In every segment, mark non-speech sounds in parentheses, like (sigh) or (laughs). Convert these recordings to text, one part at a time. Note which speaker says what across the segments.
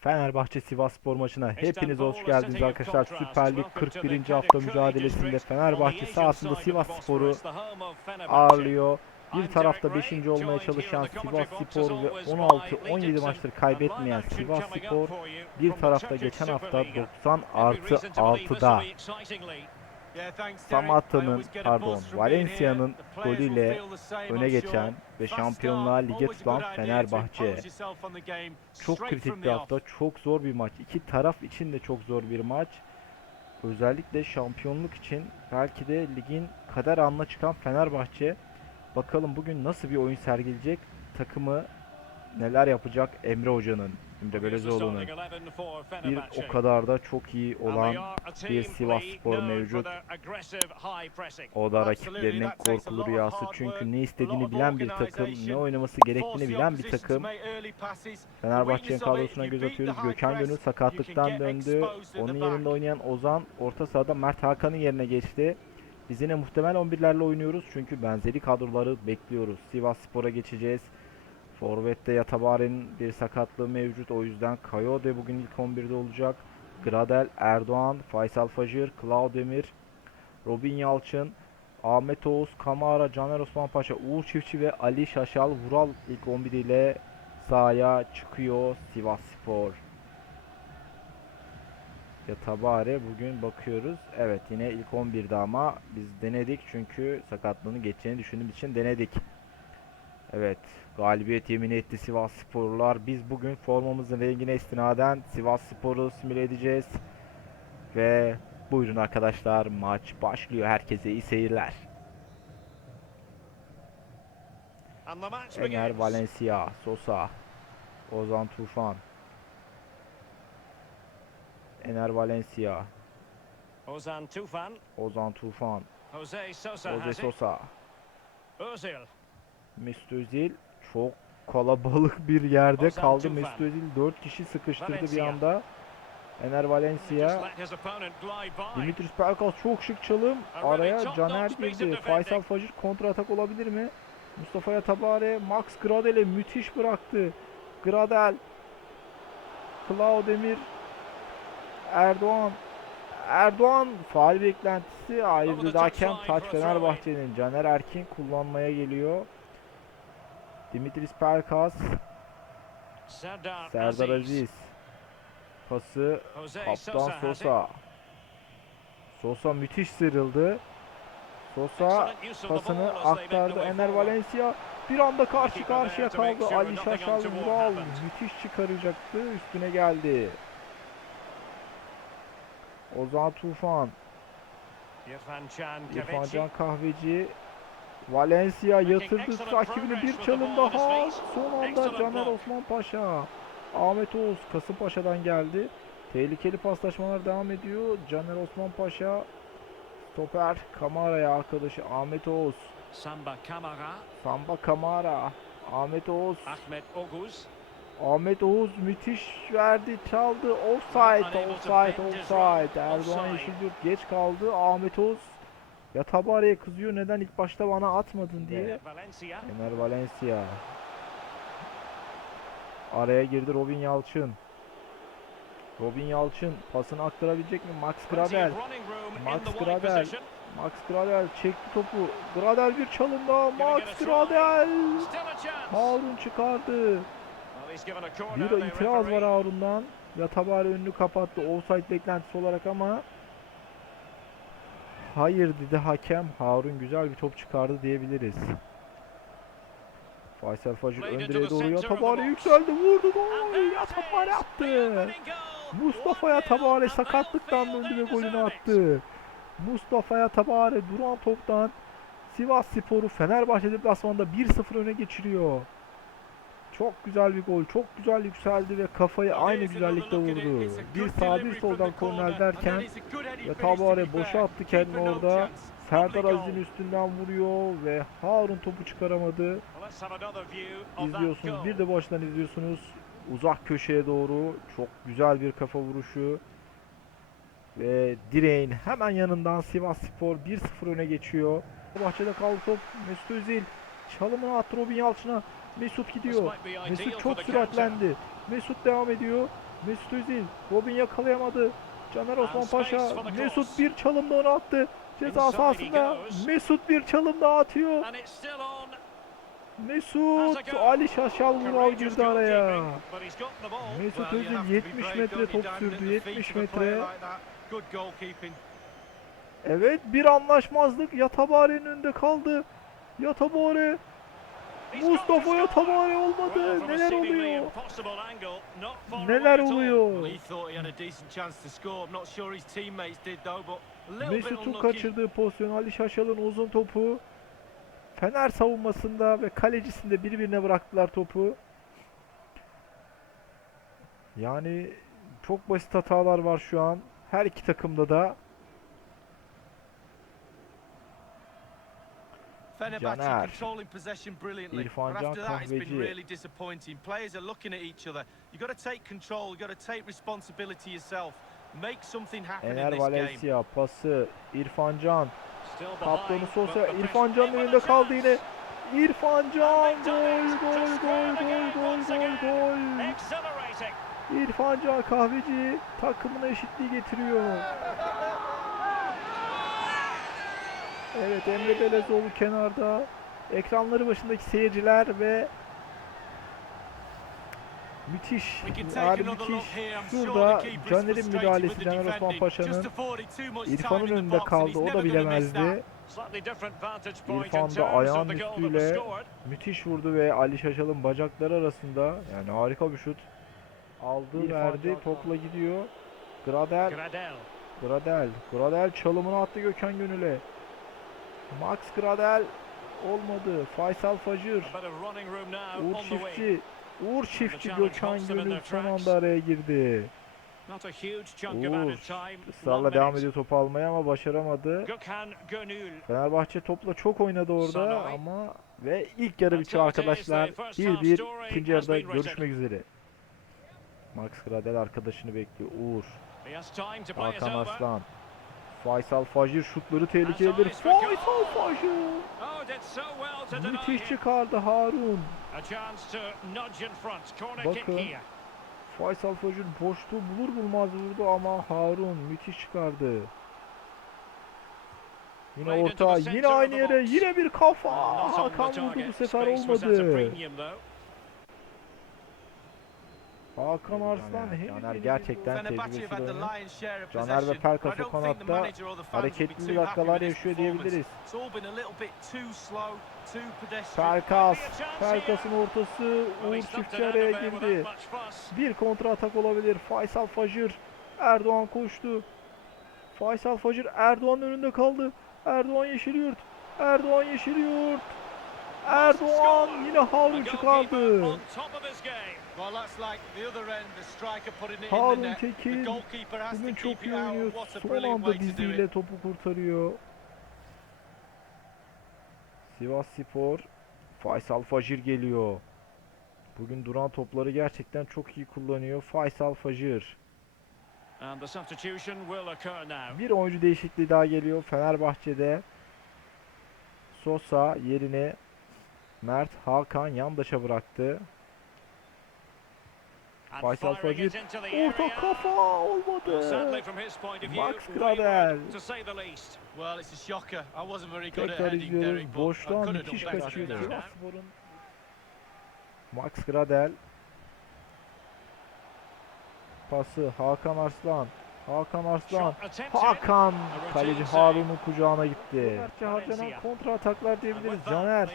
Speaker 1: Fenerbahçe Sivasspor maçına hepiniz hoş geldiniz arkadaşlar. Süper Lig 41. hafta mücadelesinde Fenerbahçe sahasında Sivasspor'u ağırlıyor. Bir tarafta 5. olmaya çalışan Sivasspor ve 16-17 maçtır kaybetmeyen Sivasspor bir tarafta geçen hafta 90 artı 6'da Samatta'nın pardon Valencia'nın golüyle öne geçen ve şampiyonluğa lige tutan Fenerbahçe. Çok kritik bir hafta, çok zor bir maç. İki taraf için de çok zor bir maç. Özellikle şampiyonluk için belki de ligin kader anına çıkan Fenerbahçe. Bakalım bugün nasıl bir oyun sergileyecek? Takımı neler yapacak Emre Hoca'nın, Emre Belözoğlu'nun. Bir o kadar da çok iyi olan bir Sivas Spor mevcut. O da rakiplerinin korkulu rüyası. Çünkü ne istediğini bilen bir takım, ne oynaması gerektiğini bilen bir takım. Fenerbahçe'nin kadrosuna göz atıyoruz. Gökhan Gönül sakatlıktan döndü. Onun yerinde oynayan Ozan orta sahada Mert Hakan'ın yerine geçti. Biz yine muhtemel 11'lerle oynuyoruz çünkü benzeri kadroları bekliyoruz. Sivas Spor'a geçeceğiz. Forvet'te Yatabare'nin bir sakatlığı mevcut. O yüzden Kayode bugün ilk 11'de olacak. Gradel, Erdoğan, Faysal Fajır, Klaudemir, Robin Yalçın, Ahmet Oğuz, Kamara, Caner Osman Paşa, Uğur Çiftçi ve Ali Şaşal Vural ilk 11 ile sahaya çıkıyor Sivas Spor. Yatabare bugün bakıyoruz. Evet yine ilk 11'de ama biz denedik çünkü sakatlığını geçeceğini düşündüğümüz için denedik. Evet galibiyet yemin etti Sivas Sporlular. Biz bugün formamızın rengine istinaden Sivas Spor'u simüle edeceğiz. Ve buyurun arkadaşlar maç başlıyor. Herkese iyi seyirler. Ener Valencia, Sosa, Ozan Tufan. Ener Valencia,
Speaker 2: Ozan Tufan,
Speaker 1: Ozan Tufan,
Speaker 2: Jose Sosa
Speaker 1: Jose. Sosa,
Speaker 2: Özil,
Speaker 1: Mesut Özil çok kalabalık (laughs) bir yerde kaldı. Mesut Özil 4 kişi sıkıştırdı bir anda. Ener Valencia. Dimitris Pelkas çok şık çalım. Araya Caner girdi. Faysal Fajr kontra atak olabilir mi? Mustafa Yatabare, Max Gradel'e müthiş bıraktı. Gradel, Klaudemir, Erdoğan. Erdoğan faal beklentisi ayrıca hakem taç Fenerbahçe'nin Caner Erkin kullanmaya geliyor. Dimitris Pelkas,
Speaker 2: Serdar, Aziz.
Speaker 1: Pası Kaptan
Speaker 2: Sosa.
Speaker 1: Sosa. Müthiş sıyrıldı. Sosa pasını aktardı Ener. Valencia. Bir anda karşı karşıya kaldı. Ali Şaşal Vural müthiş çıkaracaktı. Üstüne geldi. Ozan Tufan,
Speaker 2: İrfan. Can
Speaker 1: Kahveci, Valencia yatırdı rakibini bir çalım daha. Son anda Caner. Osman Paşa. Ahmet Oğuz Kasımpaşa'dan geldi. Tehlikeli paslaşmalar devam ediyor. Caner Osman Paşa stoper Kamara'ya arkadaşı Ahmet Oğuz.
Speaker 2: Samba Kamara,
Speaker 1: Samba Kamara. Ahmet Oğuz.
Speaker 2: Ahmet Oguz.
Speaker 1: Ahmet Oğuz müthiş verdi, çaldı. Offside, offside, offside. Erdoğan Yeşilyurt geç kaldı. Ahmet Oğuz Yatabare'ye kızıyor. Neden ilk başta bana atmadın diye. Ener Valencia. Araya girdi Robin Yalçın. Robin Yalçın pasını aktarabilecek mi? Max
Speaker 2: in
Speaker 1: Max
Speaker 2: position.
Speaker 1: Max Gradel çekti topu. Gradel bir çalım daha.
Speaker 2: Gonna
Speaker 1: Max. Gradel. Harun çıkardı. Bir itiraz var. Harun'dan. Yatabari önünü kapattı offside beklentisi olarak ama Hayır dedi hakem. Harun güzel bir top çıkardı diyebiliriz. Faysal Fajr ön direğe doğru Yatabari yükseldi vurdu gol. Yatabari attı. Mustafa Yatabari sakatlıktan döndü ve golünü attı. Mustafa Yatabari duran toptan Sivas Spor'u Fenerbahçe deplasmanında 1-0 öne geçiriyor. Çok güzel bir gol. Çok güzel yükseldi ve kafayı aynı güzellikte vurdu. Bir sağ bir soldan korner derken Yatabare boşa attı kendini orada. Serdar Aziz'in üstünden vuruyor ve Harun topu çıkaramadı. İzliyorsunuz. Bir de bu açıdan izliyorsunuz. Uzak köşeye doğru çok güzel bir kafa vuruşu. Ve direğin hemen yanından Sivas Spor 1-0 öne geçiyor. Bahçede kaldı top. Mesut Özil çalımını attı Robin Yalçın'a. Mesut gidiyor. Mesut çok süratlendi. Mesut devam ediyor. Mesut Özil. Robin yakalayamadı. Caner Osman Paşa. Mesut bir çalımda onu attı. Ceza sahasında. Mesut bir çalım daha atıyor. Mesut Ali Şaşal Vural
Speaker 2: Courageous
Speaker 1: girdi araya. Mesut Özil
Speaker 3: have to be
Speaker 1: 70
Speaker 3: brave,
Speaker 1: metre top sürdü.
Speaker 3: the
Speaker 1: 70
Speaker 3: feet of a player
Speaker 1: metre. Evet bir anlaşmazlık. Yatabare'nin önünde kaldı. Yatabare.
Speaker 2: He's got
Speaker 1: Mustafa
Speaker 2: the score.
Speaker 1: Yatabare
Speaker 2: Well,
Speaker 1: olmadı. Neler oluyor? Neler oluyor? Mesut'un kaçırdığı pozisyon Ali Şaşal'ın uzun topu. Fener savunmasında ve kalecisinde birbirine bıraktılar topu. Yani çok basit hatalar var şu an. Her iki takımda da.
Speaker 3: Fenerbahçe
Speaker 1: Caner.
Speaker 3: controlling possession brilliantly.
Speaker 1: İrfan
Speaker 3: but
Speaker 1: Can
Speaker 3: after that, it's been
Speaker 1: Kahveci.
Speaker 3: really disappointing. Players are looking at each other. You got to take control. You got to take responsibility yourself. Make something happen in
Speaker 1: Ener
Speaker 3: this game.
Speaker 1: Valencia pası. İrfan Can. Kaptanı Sosa. İrfan Can'ın önünde kaldı yine. İrfan Can. Gol gol gol gol gol gol gol.
Speaker 2: Exhilarating.
Speaker 1: İrfan Can Kahveci takımına eşitliği getiriyor. Evet Emre Belezoğlu kenarda. Ekranları başındaki seyirciler ve müthiş,
Speaker 3: look
Speaker 1: müthiş.
Speaker 3: is
Speaker 1: Caner'in müdahalesi Caner Osman. Paşa'nın İrfan'ın önünde kaldı. O da bilemezdi. İrfan da ayağın üstüyle müthiş vurdu ve Ali Şaşal'ın bacakları arasında yani harika bir şut aldı
Speaker 3: İrfan
Speaker 1: verdi topla gidiyor. Gradel
Speaker 2: Gradel.
Speaker 1: Gradel. Gradel çalımını attı Gökhan Gönül'e. Max Gradel olmadı. Faysal
Speaker 2: now
Speaker 1: Uğur. Çiftçi. Uğur Çiftçi Gökhan Gönül son anda araya girdi. Uğur ısrarla devam ediyor topu almaya ama başaramadı. Fenerbahçe topla çok oynadı orada ama ve ilk yarı bitiyor arkadaşlar.
Speaker 2: day, first half
Speaker 1: 1-1
Speaker 2: story
Speaker 1: ikinci yarıda görüşmek üzere. Max Gradel arkadaşını bekliyor. Uğur. Hakan. Arslan. Faysal Facir şutları tehlikelidir. Faysal Facir.
Speaker 2: Oh,
Speaker 1: Müthiş çıkardı Harun. Bakın. Faysal Facir boşluğu bulur bulmaz vurdu ama Harun müthiş çıkardı. Yine orta, yine aynı yere, yine bir kafa. Hakan vurdu bu sefer olmadı. Hakan Arslan
Speaker 3: Caner, gerçekten share of
Speaker 1: Caner ve. Pelkas o kanatta Hareketli dakikalar yaşıyor diyebiliriz. Pelkas, Pelkas'ın ortası Uğur Çiftçi araya girdi. Bir kontra atak olabilir. Faysal Facir. Erdoğan koştu. Faysal Facir Erdoğan'ın önünde kaldı. Erdoğan Yeşilyurt. Erdoğan Yeşilyurt. Erdoğan yine
Speaker 2: goalkeeper
Speaker 1: çıkardı. Harun Tekin bugün çok iyi oynuyor. Son anda diziyle topu kurtarıyor. Sivas Spor. Faysal Facir geliyor. Bugün duran topları gerçekten çok iyi kullanıyor. Faysal
Speaker 2: now.
Speaker 1: Bir oyuncu değişikliği daha geliyor Fenerbahçe'de. Sosa yerine Mert Hakan Yandaş'a bıraktı. Faysal
Speaker 2: the
Speaker 1: Orta kafa olmadı. Max Gradel. Tekrar izliyoruz.
Speaker 3: Have
Speaker 1: müthiş kaçıyor. Sivasspor'un Max Gradel. Pası Hakan Arslan. Hakan Arslan. Hakan kaleci. Harun'un kucağına gitti. Harcanan kontra ataklar diyebiliriz. Caner.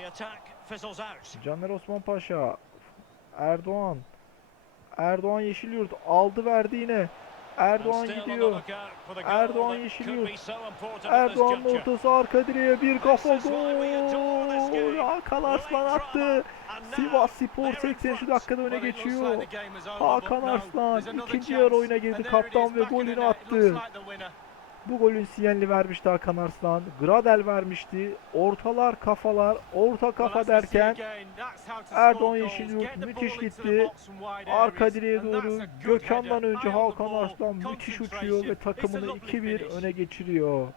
Speaker 1: Caner Osman Paşa. Erdoğan. Erdoğan Yeşilyurt aldı verdi yine. Erdoğan gidiyor. Erdoğan
Speaker 2: this
Speaker 1: Erdoğan'ın ortası arka direğe bir kafa gol. Hakan Arslan attı. Sivas Spor
Speaker 2: they're in
Speaker 1: 80.
Speaker 2: front.
Speaker 1: dakikada öne geçiyor. Hakan Arslan ikinci yarı oyuna girdi. Kaptan ve golünü attı. Bu golün sinyalini vermişti Hakan Arslan. Gradel vermişti. Ortalar kafalar, orta kafa derken Erdoğan. Yeşilyurt müthiş gitti. arka direğe doğru Gökhan'dan önce Hakan Arslan müthiş uçuyor ve takımını
Speaker 3: lovely
Speaker 1: 2-1
Speaker 3: finish.
Speaker 1: öne geçiriyor.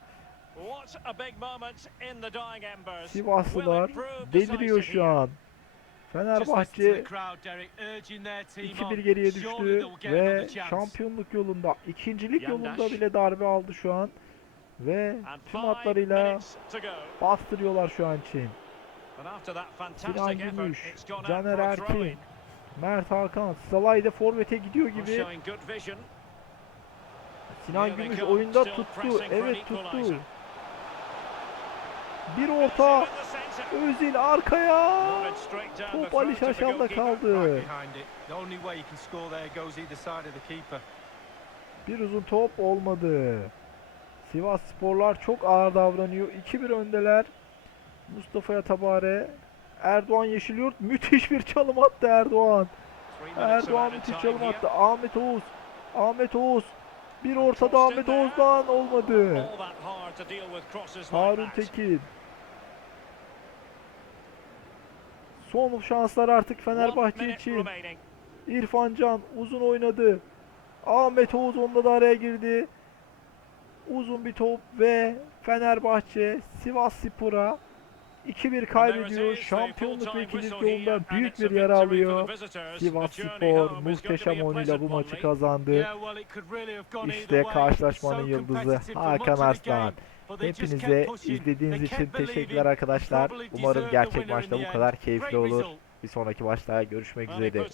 Speaker 1: Sivaslılar deliriyor şu an. Fenerbahçe 2-1 geriye düştü ve şampiyonluk yolunda, ikincilik yolunda bile darbe aldı şu an. Ve tüm hatlarıyla bastırıyorlar şu an için. Sinan Gümüş, Caner Erkin. Mert Hakan, Salah'da forvete gidiyor gibi. Sinan Gümüş oyunda tuttu. Evet tuttu. Bir orta. Özil arkaya. Top Ali Şaşan'da kaldı. Bir uzun top olmadı. Sivas Sporlar çok ağır davranıyor. 2-1 öndeler. Mustafa'ya tabare. Erdoğan Yeşilyurt müthiş bir çalım attı Erdoğan. Erdoğan müthiş çalım attı. Ahmet Oğuz. Ahmet Oğuz. Bir ortada Ahmet Oğuz'dan olmadı.
Speaker 2: All that hard to deal with crosses like
Speaker 1: Harun
Speaker 2: that.
Speaker 1: Tekin. Son şanslar artık Fenerbahçe için. İrfan Can uzun oynadı. Ahmet Oğuz onda da araya girdi. Uzun bir top ve Fenerbahçe Sivas Spor'a 2-1 kaybediyor. Şampiyonluk ve ikincilik yolunda büyük bir yara alıyor. Sivas Spor muhteşem oyunuyla bu maçı kazandı. İşte karşılaşmanın yıldızı Hakan Arslan. Hepinize izlediğiniz için teşekkürler arkadaşlar. Umarım gerçek maçta bu kadar keyifli olur. Bir sonraki maçta görüşmek üzere.